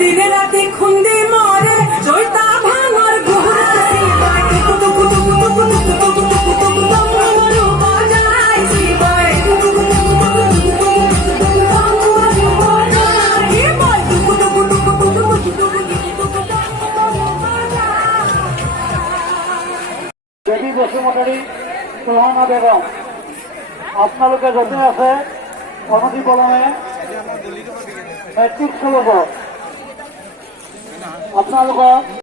দিনে রাতে খুন্দি মরে জয়তা ভাঙর ঘুরাই দেবী বসুমতাৰী সোহানা বেগম আপোনালোকে য'তে আছে অনতি পলমে মেট্ৰিক চলাব আপোনালোকৰ